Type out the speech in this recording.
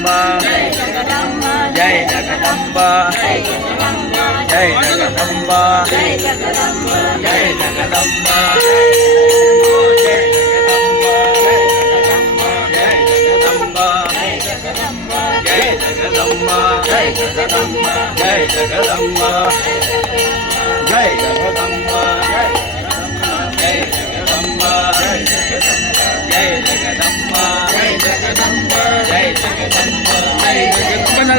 Jai Jagdamba Jai Jagdamba Jai Jagdamba Jai Jagdamba Jai Jagdamba Jai Jagdamba Jai Jagdamba Jai Jagdamba Jai Jagdamba Jai Jagdamba Jai Jagdamba Jai Jagdamba Jai Jagdamba Jai Jagdamba Jai Jagdamba Jai Jagdamba